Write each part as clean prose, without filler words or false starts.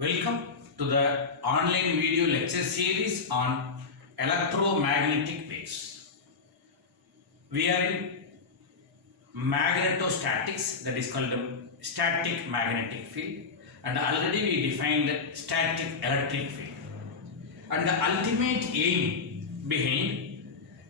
Welcome to the online video lecture series on electromagnetic waves. We are in magnetostatics, that is called the static magnetic field, and already we defined static electric field. And the ultimate aim behind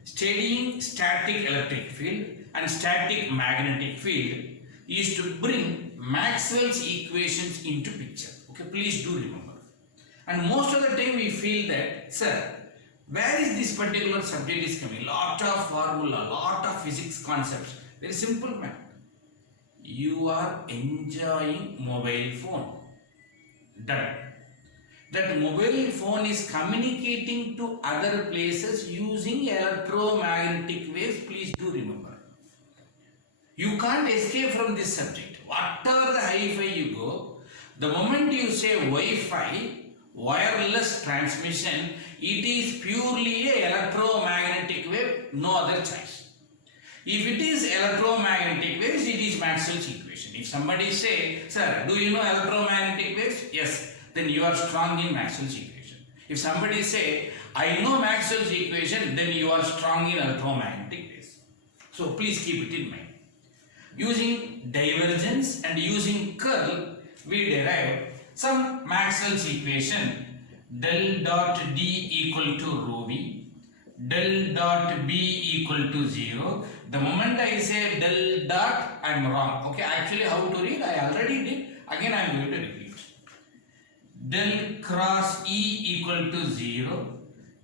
studying static electric field and static magnetic field is to bring Maxwell's equations into picture. Okay, please do remember. And most of the time we feel that, sir, where is this particular subject is coming? Lot of formula, lot of physics concepts. Very simple man. You are enjoying mobile phone. Done. That mobile phone is communicating to other places using electromagnetic waves. Please do remember. You can't escape from this subject. Whatever the hi-fi you go, the moment you say Wi-Fi, wireless transmission, it is purely a electromagnetic wave, no other choice. If it is electromagnetic waves, it is Maxwell's equation. If somebody say, sir, do you know electromagnetic waves? Yes, then you are strong in Maxwell's equation. If somebody say, I know Maxwell's equation, then you are strong in electromagnetic waves. So please keep it in mind. Using divergence and using curl, we derive some Maxwell's equation del dot D equal to rho V, del dot B equal to 0. The moment I say del dot, I am wrong. Okay, actually how to read? I already did. Again I am going to repeat. Del cross E equal to 0,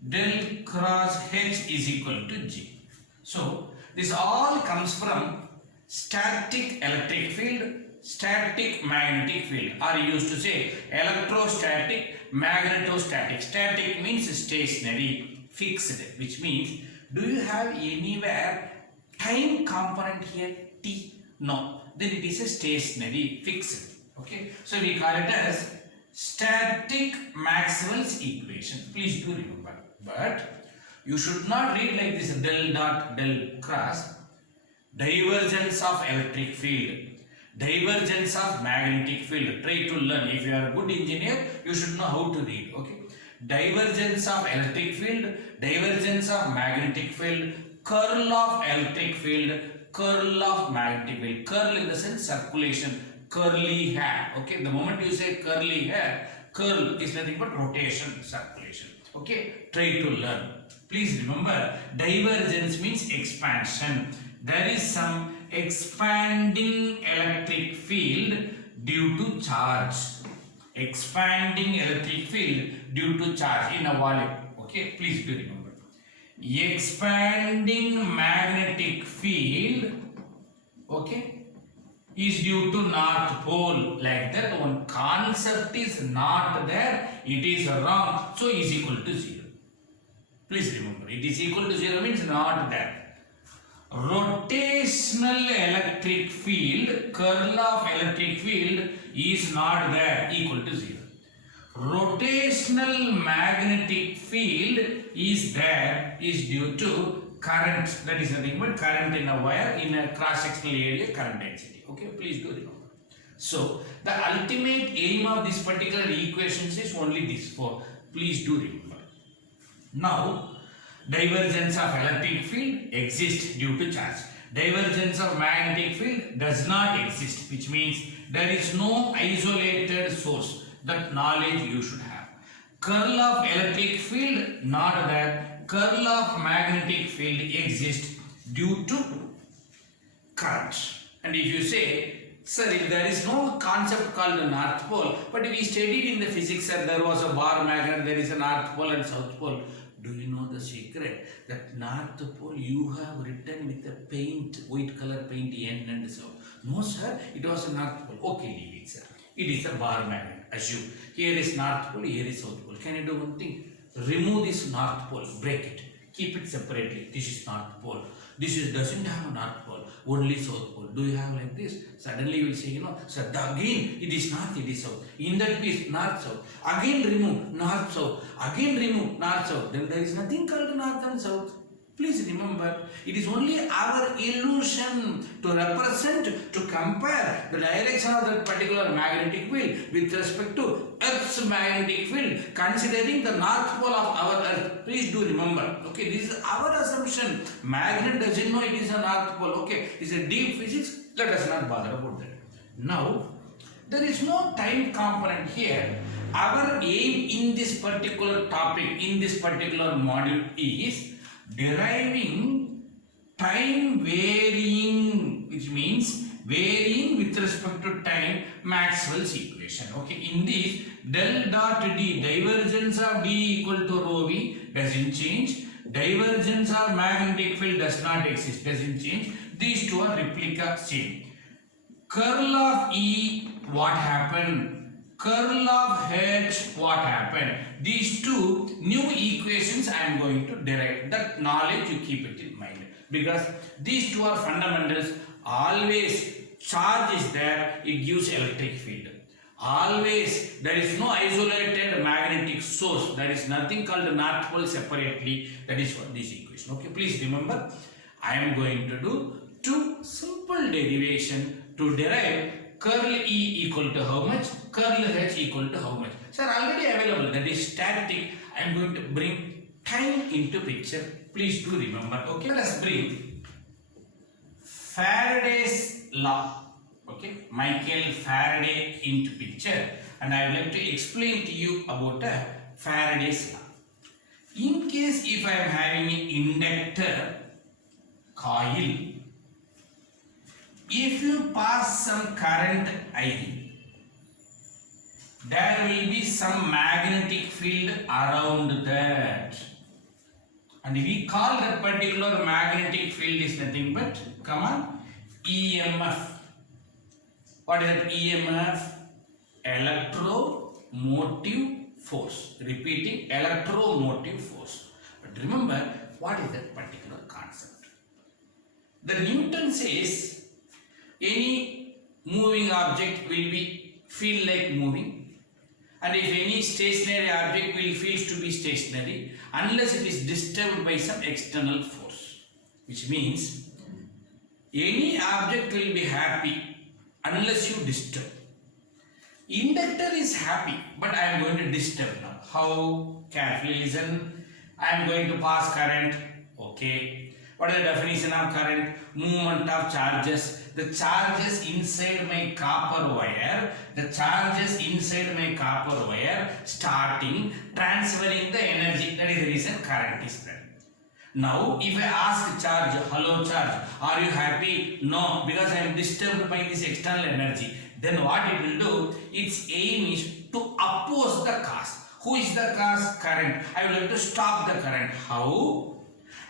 del cross H is equal to G. So this all comes from static electric field, static magnetic field, or used to say electrostatic, magnetostatic. Static means stationary, fixed, which means do you have anywhere time component here t? No, then it is a stationary, fixed. Okay, so we call it as static Maxwell's equation. Please do remember. But you should not read like this del dot del cross. Divergence of electric field, divergence of magnetic field. Try to learn. If you are a good engineer, you should know how to read. Okay. Divergence of electric field, divergence of magnetic field, curl of electric field, curl of magnetic field. Curl in the sense circulation, curly hair. Okay. The moment you say curly hair, curl is nothing but rotation, circulation. Okay. Try to learn. Please remember, divergence means expansion. There is some expanding electric field due to charge. Expanding electric field due to charge in a volume. Okay, please do remember. Expanding magnetic field, okay, is due to North Pole. Like that, one concept is not there, it is wrong, so is equal to 0. Please remember, it is equal to 0 means not there. Rotational electric field, curl of electric field is not there, equal to 0. Rotational magnetic field is there, is due to current, that is nothing but current in a wire in a cross-sectional area, current density. Okay, please do remember. So the ultimate aim of this particular equations is only this 4. Please do remember. Now divergence of electric field exists due to charge. Divergence of magnetic field does not exist, which means there is no isolated source. That knowledge you should have. Curl of electric field not there. Curl of magnetic field exists due to current. And if you say, sir, if there is no concept called the North Pole, but we studied in the physics that there was a bar magnet, there is a North Pole and South Pole. Do you know the secret? That North Pole you have written with a paint, white color paint N and so. No sir, it was a North Pole. Okay, leave it sir. It is a bar magnet. Assume. Here is North Pole, here is South Pole. Can you do one thing? Remove this North Pole, break it. Keep it separately. This is North Pole. This is doesn't have a North Pole, only South Pole. Do you have like this? Suddenly you will say, sir, again it is North, it is South. In that piece, North, South. Again remove North, South. Again remove North, South. Then there is nothing called North and South. Please remember, it is only our illusion to represent, to compare the direction of that particular magnetic field with respect to Earth's magnetic field, considering the north pole of our Earth. Please do remember, okay, this is our assumption. Magnet doesn't know it is a north pole, okay, it's a deep physics, let us not bother about that. Now, there is no time component here. Our aim in this particular topic, in this particular module is deriving time varying, which means varying with respect to time, Maxwell's equation. Okay, in this del dot D, divergence of D equal to rho V doesn't change, divergence of magnetic field does not exist, doesn't change. These two are replica same. Curl of E, what happened? Curl of H, what happened? These two new equations I am going to derive. That knowledge you keep it in mind, because these two are fundamentals. Always charge is there, it gives electric field. Always there is no isolated magnetic source. There is nothing called north pole separately. That is what this equation. Okay, please remember, I am going to do two simple derivation to derive curl E equal to how much, curl H equal to how much. Sir, already available, that is static. I am going to bring time into picture. Please do remember. Okay, let us bring Faraday's law. Okay, Michael Faraday into picture, and I would like to explain to you about Faraday's law. In case if I am having an inductor coil, if you pass some current I, there will be some magnetic field around that, and we call that particular magnetic field is nothing but, come on, EMF. What is that EMF? Electromotive force. Repeating, electromotive force. But remember, what is that particular concept? The Newton says any moving object will feel like moving, and if any stationary object will feel to be stationary unless it is disturbed by some external force. Which means any object will be happy unless you disturb. Inductor is happy, but I am going to disturb now. How? Carefully listen. I am going to pass current. Okay. What is the definition of current? Movement of charges. The charges inside my copper wire, starting transferring the energy. That is the reason current is there. Now, if I ask charge, hello charge, are you happy? No, because I am disturbed by this external energy. Then what it will do? Its aim is to oppose the cause. Who is the cause? Current. I will have to stop the current. How?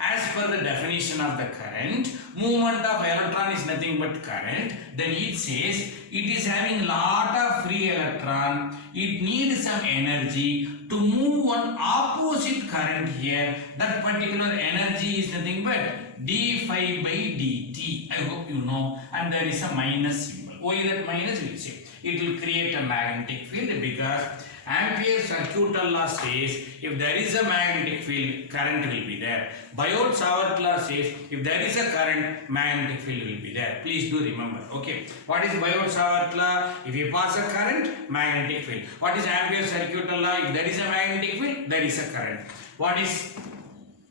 As per the definition of the current, movement of electron is nothing but current. Then it says it is having lot of free electron. It needs some energy to move one opposite current here. That particular energy is nothing but d phi by dt. I hope you know. And there is a minus symbol. Why that minus? We will say it will create a magnetic field, because Ampere's circuit law says if there is a magnetic field, current will be there. Biot-Savart law says if there is a current, magnetic field will be there. Please do remember. Okay. What is Biot-Savart law? If you pass a current, magnetic field. What is Ampere's circuit law? If there is a magnetic field, there is a current. What is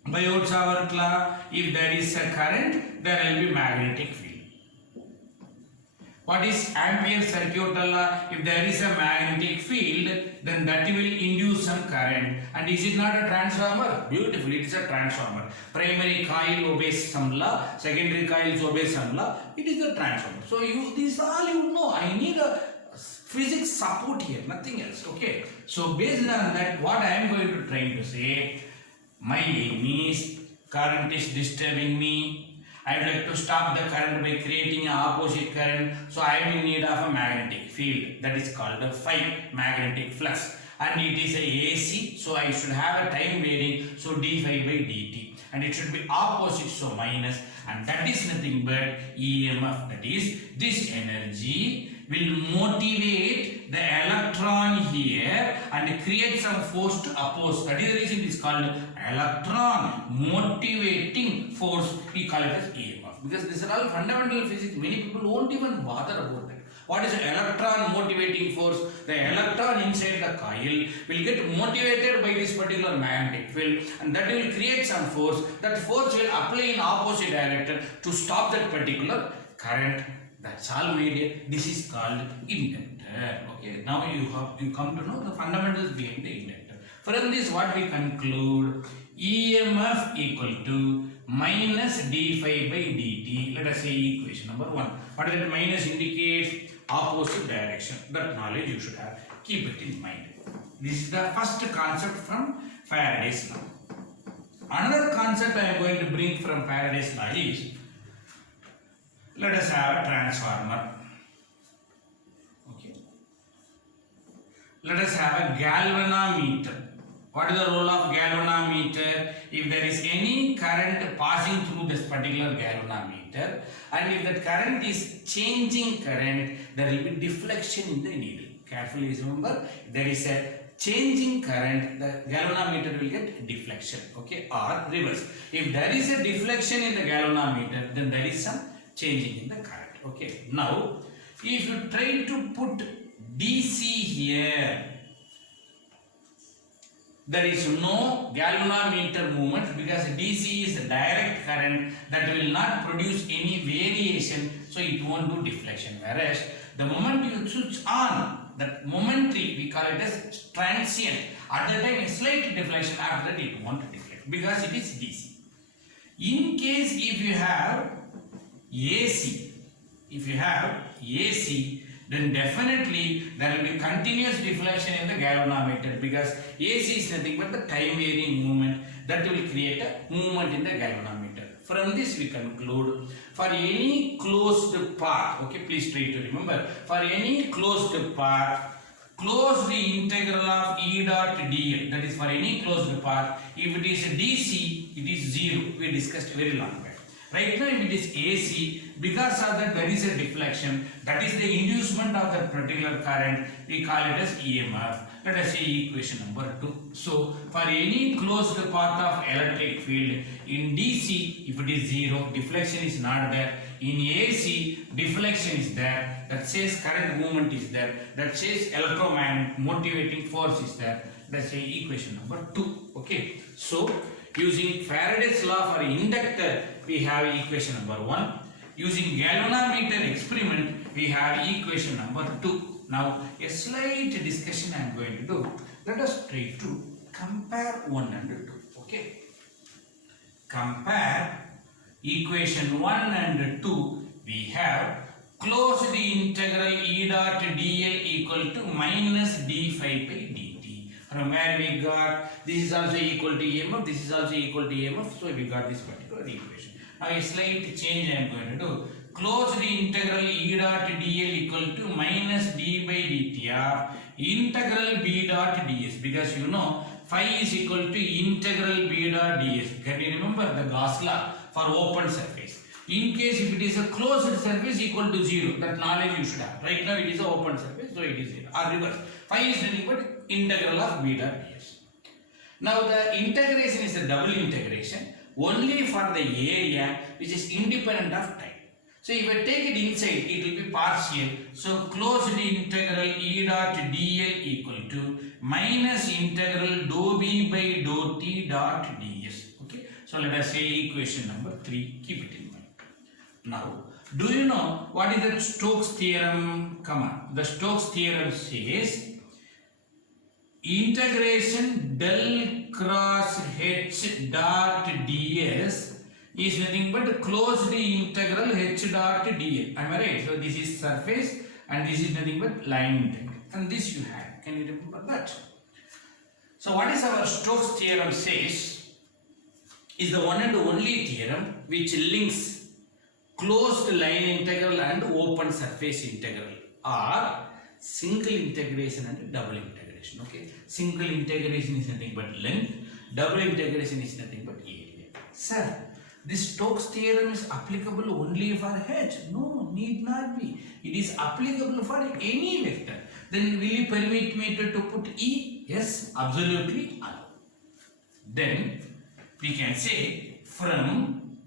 Biot-Savart law? If there is a current, there will be magnetic field. What is Ampere's circuit law? If there is a magnetic field, then that will induce some current. And is it not a transformer? Beautiful, it is a transformer. Primary coil obeys some law, secondary coils obey some law. It is a transformer. So this all you know. I need a physics support here, nothing else. Okay. So based on that, what I am going to try to say, my aim is current is disturbing me. I would like to stop the current by creating an opposite current. So I am in need of a magnetic field, that is called a phi, magnetic flux. And it is a AC, so I should have a time varying, so d phi by dt. And it should be opposite, so minus. And that is nothing but EMF. That is, this energy will motivate the electron here, and create some force to oppose. That is the reason it is called electron motivating force. We call it as EMF. Because these are all fundamental physics. Many people won't even bother about that. What is electron motivating force? The electron inside the coil will get motivated by this particular magnetic field, and that will create some force. That force will apply in opposite direction to stop that particular current. That's all made. This is called inductor. Okay. Now you come to know the fundamentals behind the inductor. From this, what we conclude? EMF equal to minus d phi by dt. Let us say equation number 1. What does that minus indicate? Opposite direction. That knowledge you should have. Keep it in mind. This is the first concept from Faraday's law. Another concept I am going to bring from Faraday's law is, let us have a transformer. Okay. Let us have a galvanometer. What is the role of galvanometer? If there is any current passing through this particular galvanometer, and if that current is changing current, there will be deflection in the needle. Carefully remember, if there is a changing current, the galvanometer will get deflection. Okay, or reverse. If there is a deflection in the galvanometer, then there is some changing in the current. Okay. Now, if you try to put DC here, there is no galvanometer movement because DC is a direct current that will not produce any variation, so it won't do deflection. Whereas the moment you switch on, that momentary, we call it as transient. At the time, a slight deflection, after that it won't deflect because it is DC. In case if you have AC, then definitely there will be continuous deflection in the galvanometer because AC is nothing but the time varying movement that will create a movement in the galvanometer. From this we conclude, for any closed path, okay, please try to remember, for any closed path, close the integral of E dot dl, that is for any closed path. If it is DC, it is 0. We discussed very long back. Right now, if it is AC, because of that there is a deflection, that is the inducement of that particular current, we call it as EMF. Let us say equation number 2. So, for any closed path of electric field, in DC, if it is 0, deflection is not there. In AC, deflection is there. That says current movement is there. That says electromagnetic motivating force is there. Let's say equation number 2. Okay. So, using Faraday's law for inductor, we have equation number 1. Using galvanometer experiment, we have equation number 2. Now, a slight discussion I am going to do. Let us try to compare 1 and 2. Okay. Compare equation 1 and 2. We have close the integral E dot dl equal to minus d phi by dt. From where we got this is also equal to EMF, this is also equal to EMF, so we got this particular equation. Now a slight change I am going to do. Close the integral E dot dl equal to minus d by dt of integral B dot ds, because you know phi is equal to integral B dot ds. Can you remember the Gauss law for open surface? In case if it is a closed surface equal to 0, that knowledge you should have. Right now it is an open surface, so it is 0. Or reverse. Phi is nothing but integral of B dot ds. Now the integration is a double integration only for the area which is independent of time. So if I take it inside, it will be partial. So close the integral E dot dl equal to minus integral dou b by dou t dot ds. Okay. So let us say equation number 3. Keep it in mind. Now, do you know what is the Stokes theorem? Come on. The Stokes theorem says integration del cross h dot ds is nothing but close the integral h dot dl. Am I right? So this is surface and this is nothing but line integral. And this you have. Can you remember that? So what is our Stokes theorem says is the one and only theorem which links closed line integral and open surface integral, or single integration and double integration. Okay. Single integration is nothing but length. Double integration is nothing but area. Sir, this Stokes theorem is applicable only for H. No, need not be. It is applicable for any vector. Then will you permit me to put E? Yes, absolutely allow. Then we can say from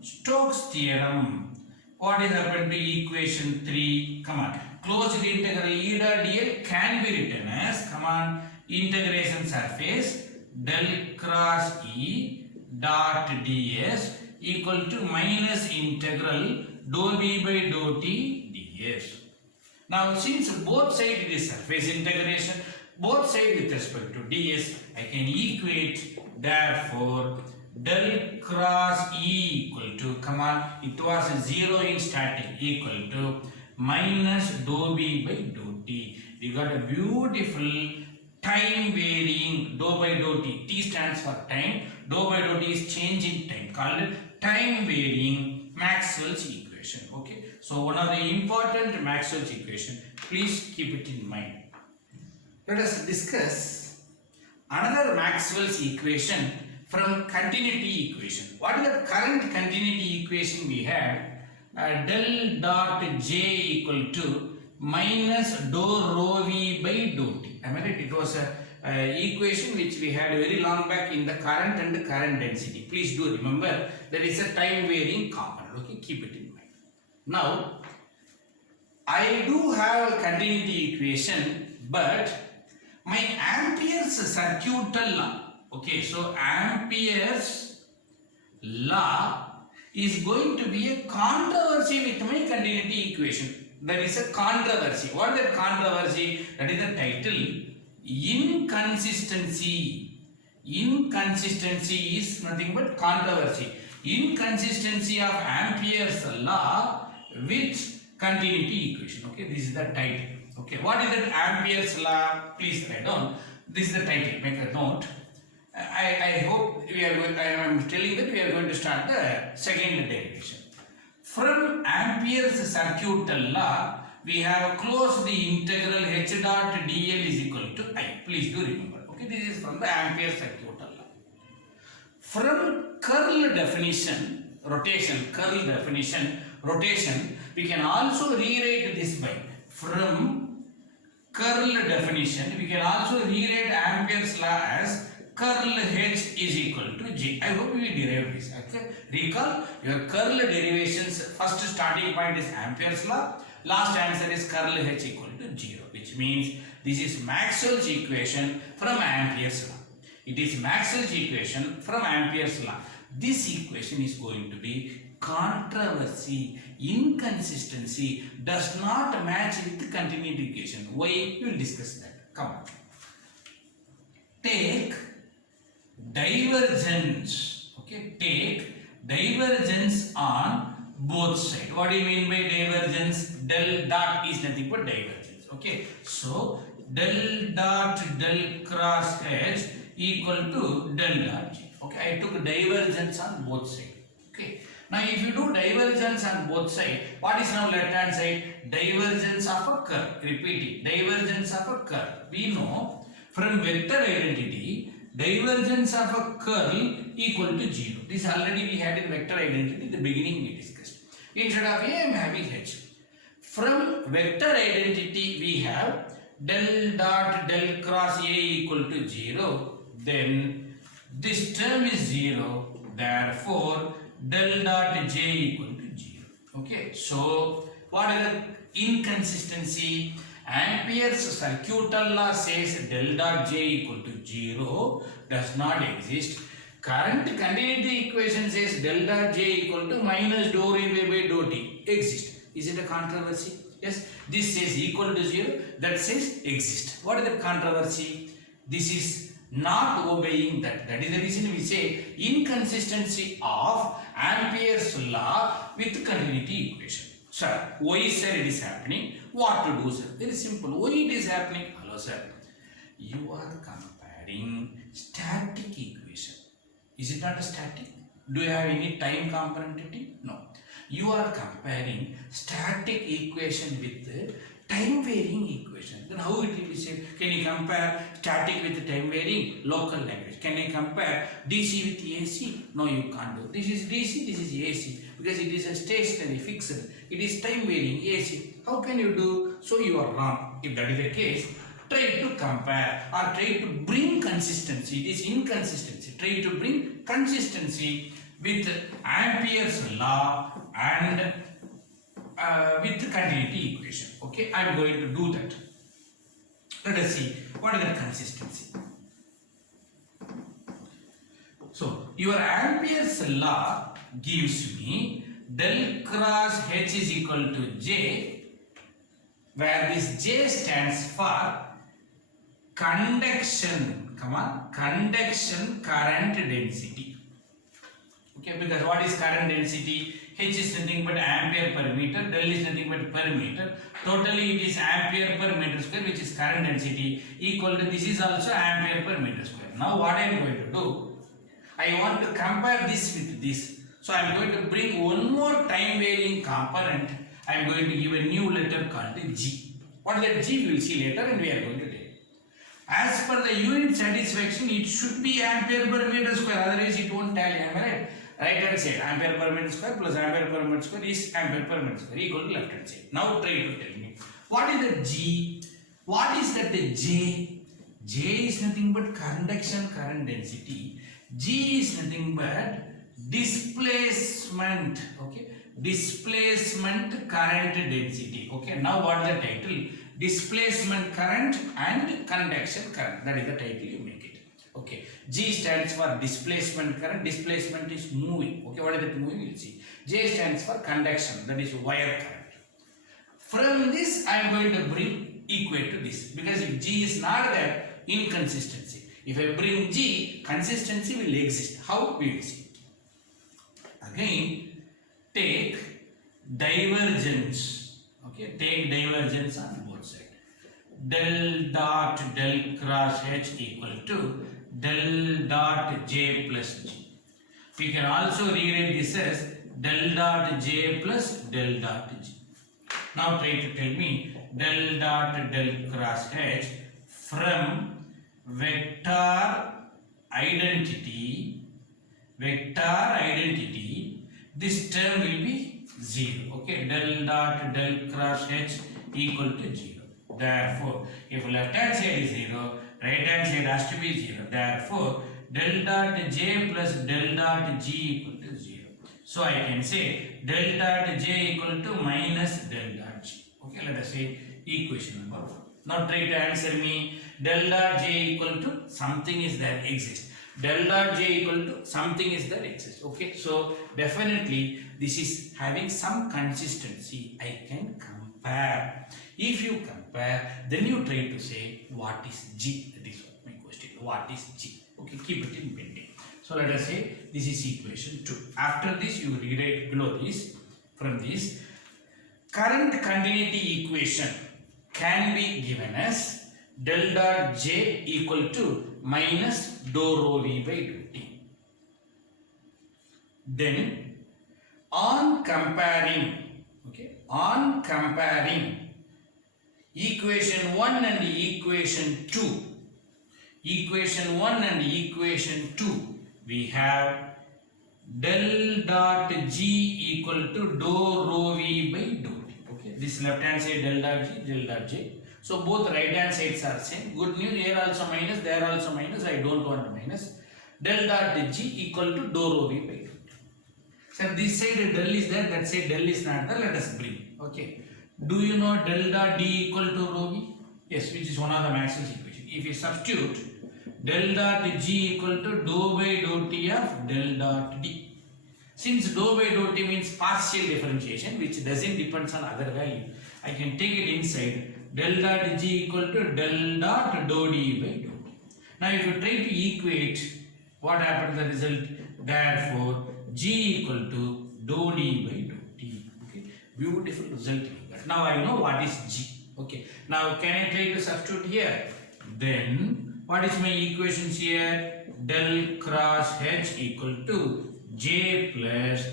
Stokes theorem, what is happened to equation 3? Come on, closed integral E dot dl can be written as, come on, integration surface del cross E dot ds equal to minus integral dou b by dou t ds. Now since both sides it is surface integration, both sides with respect to ds, I can equate, therefore del cross E equal to, come on, it was 0 in static, equal to minus dou b by dou t. We got a beautiful time varying dou by dou t. T stands for time, dou by dou t is change in time, called time varying Maxwell's equation. Okay, so one of the important Maxwell's equation, please keep it in mind. Let us discuss another Maxwell's equation from continuity equation. What is the current continuity equation we had? Del dot j equal to minus dou rho v by dou t. Am I right? It was a equation which we had very long back in the current and the current density. Please do remember that is a time varying component. Okay, keep it in mind. Now, I do have a continuity equation, but my Ampere's circuital law. Okay, so Ampere's law is going to be a controversy with my continuity equation. That is a controversy. What is that controversy? That is the title. Inconsistency. Inconsistency is nothing but controversy. Inconsistency of Ampere's law with continuity equation. Okay, this is the title. Okay, what is that Ampere's law? Please write down. This is the title. Make a note. I hope I am telling that we are going to start the second derivation. From Ampere's circuital law, we have closed the integral h dot dl is equal to I. Please do remember. Okay, this is from the Ampere's circuital law. From curl definition, rotation, we can also rewrite this by, from curl definition, we can also rewrite Ampere's law as curl h is equal to g. I hope we derived this. Okay, recall your curl derivations. First starting point is Ampere's law. Last answer is curl h equal to 0, which means this is Maxwell's equation from Ampere's law. It is Maxwell's equation from Ampere's law. This equation is going to be controversy, inconsistency, does not match with the continuity equation. Why? We will discuss that. Come on. Take divergence. Okay, take divergence on both sides. What do you mean by divergence? Del dot is nothing but divergence. Okay, so del dot del cross h equal to del dot g. Okay, I took divergence on both sides. Okay, now if you do divergence on both sides, what is now left hand side? Divergence of a curve. Repeat it, divergence of a curve. We know from vector identity, divergence of a curl equal to 0. This already we had in vector identity, the beginning we discussed. Instead of A, I am having H. From vector identity, we have del dot del cross A equal to 0. Then this term is 0. Therefore, del dot J equal to 0. Okay. So, what is the inconsistency? Ampere's circuital law says del dot J equal to 0 does not exist. Current continuity equation says del dot J equal to minus dou v by dou t exists. Is it a controversy? Yes. This says equal to 0, that says exist. What is the controversy? This is not obeying that. That is the reason we say inconsistency of Ampere's law with continuity equation. Sir, why sir it is happening? What to do, sir? Very simple. Why it is happening? Hello, sir. You are comparing static equation. Is it not a static? Do you have any time component? No. You are comparing static equation with time varying equation. Then how it will be said? Can you compare static with time varying? Local language. Can I compare DC with AC? No, you can't do. This is DC, this is AC because it is a stationary fixed. It is time varying AC. How can you do? So you are wrong. If that is the case, try to compare or try to bring consistency. It is inconsistency. Try to bring consistency with Ampere's law and with continuity equation. Okay, I am going to do that. Let us see what is the consistency. So your Ampere's law gives me del cross H is equal to J, where this J stands for conduction, conduction current density. Okay, because what is current density? H is nothing but ampere per meter, del is nothing but per meter. Totally it is ampere per meter square, which is current density, equal to this is also ampere per meter square. Now what I am going to do? I want to compare this with this. So I am going to bring one more time varying component. I am going to give a new letter called G. What is that G? We will see later and we are going to take. As per the unit satisfaction, it should be ampere per meter square, otherwise it won't tally. Am I right? Right hand side ampere per meter square plus ampere per meter square is ampere per meter square equal to left hand side. Now try to tell me what is the G? What is that J? J is nothing but conduction current density. G is nothing but displacement. Okay, displacement current density. Okay, now what is the title? Displacement current and conduction current. That is the title you make it. Okay, G stands for displacement current. Displacement is moving. Okay, what is that moving? We'll see. J stands for conduction. That is wire current. From this, I am going to bring equate to this because if G is not there, inconsistency. If I bring G, consistency will exist. How? We will see. Again, take divergence. Okay, take divergence on both sides. Del dot del cross H equal to del dot J plus G. We can also rewrite this as del dot J plus del dot G. Now try to tell me del dot del cross H from vector identity, this term will be 0. Okay, del dot del cross H equal to 0. Therefore, if left hand side is 0, right hand side has to be 0. Therefore, del dot J plus del dot G equal to 0. So I can say del dot J equal to minus del dot G. Okay, let us say equation number 1. Now try to answer me del dot J equal to something is there exists. Del dot J equal to something is there exists. Okay, so definitely this is having some consistency. I can compare. If you compare, then you try to say what is G. That is my question. What is G? Okay, keep it in pending. So let us say this is equation 2. After this, you rewrite below this. From this, current continuity equation can be given as del dot J equal to minus dou rho V by dou T. Then on comparing equation 1 and equation 2, we have del dot G equal to dou rho V by dou T. Okay, this left hand side del dot G, del dot J. So both right hand sides are same. Good news, here also minus, there also minus. I don't want minus. Del dot G equal to dou rho V by dou T. So this side del is there, that side del is not there. Let us bring. Okay. Do you know del dot D equal to rho V? Yes, which is one of the Maxwell's equation. If you substitute del dot G equal to dou by dou T of del dot D. Since dou by dou T means partial differentiation, which doesn't depend on other value, I can take it inside del dot G equal to del dot dou D by dou T. Now if you try to equate, what happens the result? Therefore, G equal to dou D by dou T. Okay, beautiful result. Now I know what is G. Okay, now can I try to substitute here? Then what is my equations here? Del cross H equal to J plus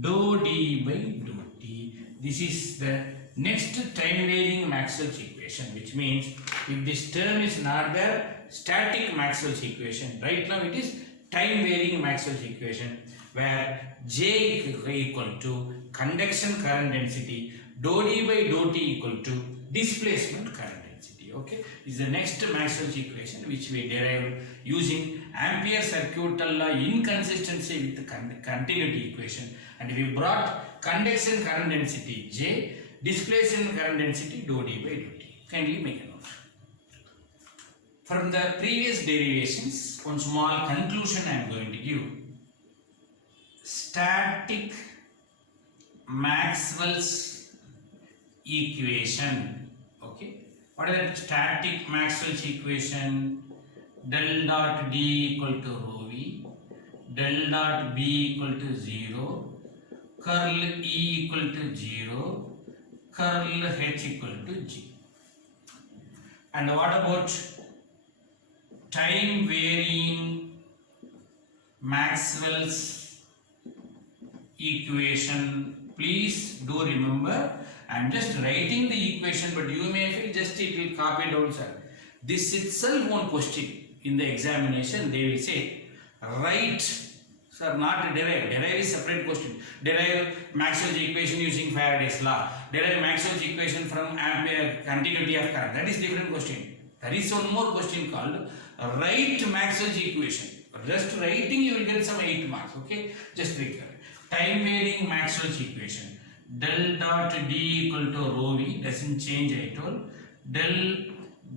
dou D by dou T. This is the next time varying Maxwell's equation. equation, which means if this term is not there, static Maxwell's equation. Right now it is time varying Maxwell's equation, where J is equal to conduction current density, dou D by dou T equal to displacement current density. Okay, is the next Maxwell's equation which we derived using Ampere circuital law inconsistency with the continuity equation, and we brought conduction current density J, displacement current density dou D by dou T. Kindly make a note. From the previous derivations, one small conclusion I am going to give. Static Maxwell's equation. Okay, what is that static Maxwell's equation? Del dot D equal to rho V, del dot B equal to 0, curl E equal to 0, curl H equal to G. And what about time varying Maxwell's equation? Please do remember, I am just writing the equation, but you may feel just it will copy it out, sir. This itself one question in the examination, they will say write, sir, not derive. Derive is separate question. Derive Maxwell's equation using Faraday's law. Derive Maxwell's equation from Ampere continuity of current. That is different question. There is one more question called write Maxwell's equation. Just writing you will get some 8 marks. Okay, just recall. Time varying Maxwell's equation. Del dot D equal to rho V, doesn't change at all. Del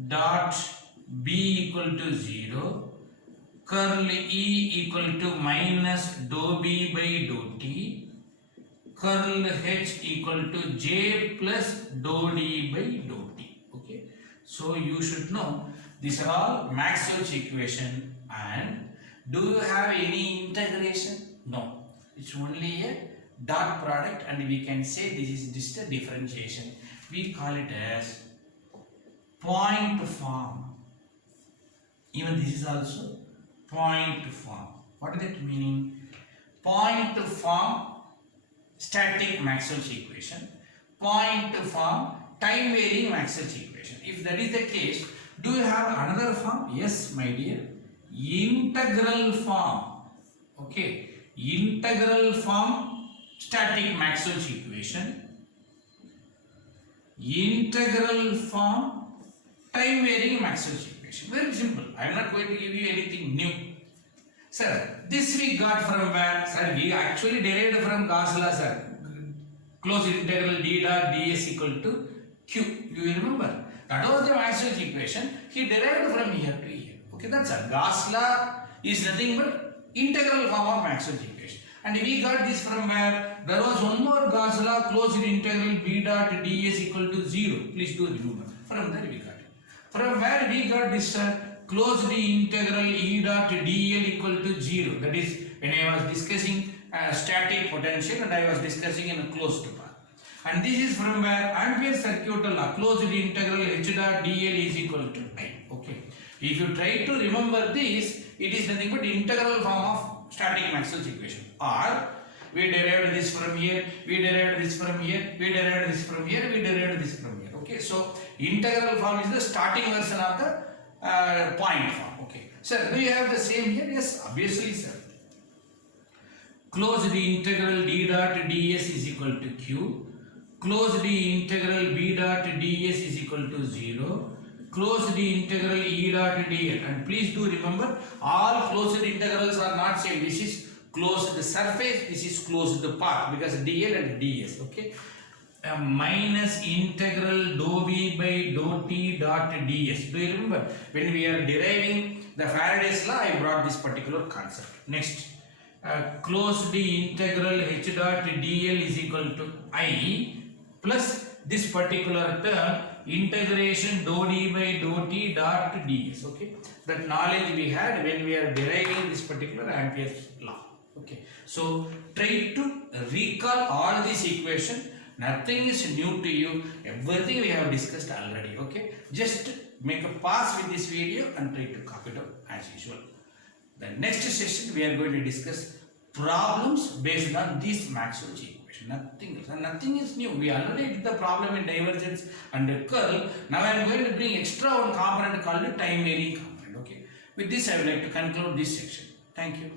dot B equal to 0. Curl E equal to minus dou B by dou T. Curl H equal to J plus dou D by dou T. Okay. So you should know these are all Maxwell's equation. And do you have any integration? No. It's only a dot product, and we can say this is just a differentiation. We call it as point form. Even this is also point form. What is that meaning? Point form static Maxwell's equation, point form time varying Maxwell's equation. If that is the case, do you have another form? Yes, my dear, integral form. Okay, integral form static Maxwell's equation, integral form time varying Maxwell's equation. Very simple. I am not going to give you anything new. Sir, this we got from where? Sir, we actually derived from Gauss law, sir. Closed integral d dot ds equal to q. You will remember. That was the Maxwell's equation. He derived from here to here. Okay, that's all. Gauss law is nothing but integral form of Maxwell's equation. And we got this from where? There was one more Gauss law, closed integral b dot ds equal to 0. Please do remember. From there we got it. From where we got this, sir? Closed integral E dot dl equal to 0. That is when I was discussing static potential and I was discussing in a closed path. And this is from where Ampere circuital law, closed integral H dot dl is equal to I. Okay. If you try to remember this, it is nothing but integral form of static Maxwell's equation. Or we derived this from here, we derived this from here, we derived this from here, we derived this from here. Okay. So integral form is the starting version of the point form. Okay. Sir, do you have the same here? Yes, obviously, sir. Closed integral d dot ds is equal to q. Closed integral b dot ds is equal to 0. Closed integral e dot dl. And please do remember, all closed integrals are not same. This is closed surface, this is closed path, because dl and ds. Okay. Minus integral dou v by dou t dot ds. Do you remember when we are deriving the Faraday's law? I brought this particular concept. Next, closed integral h dot dl is equal to I plus this particular term integration dou d by dou t dot ds. Okay, that knowledge we had when we are deriving this particular Ampere's law. Okay, so try to recall all these equations. Nothing is new to you. Everything we have discussed already. Okay, just make a pause with this video and try to copy it up as usual. The next session we are going to discuss problems based on these Maxwell's equations. direction, nothing else, and nothing is new. We already did the problem in divergence and curl. Now I am going to bring extra one component called time varying component. Okay. With this, I would like to conclude this section. Thank you.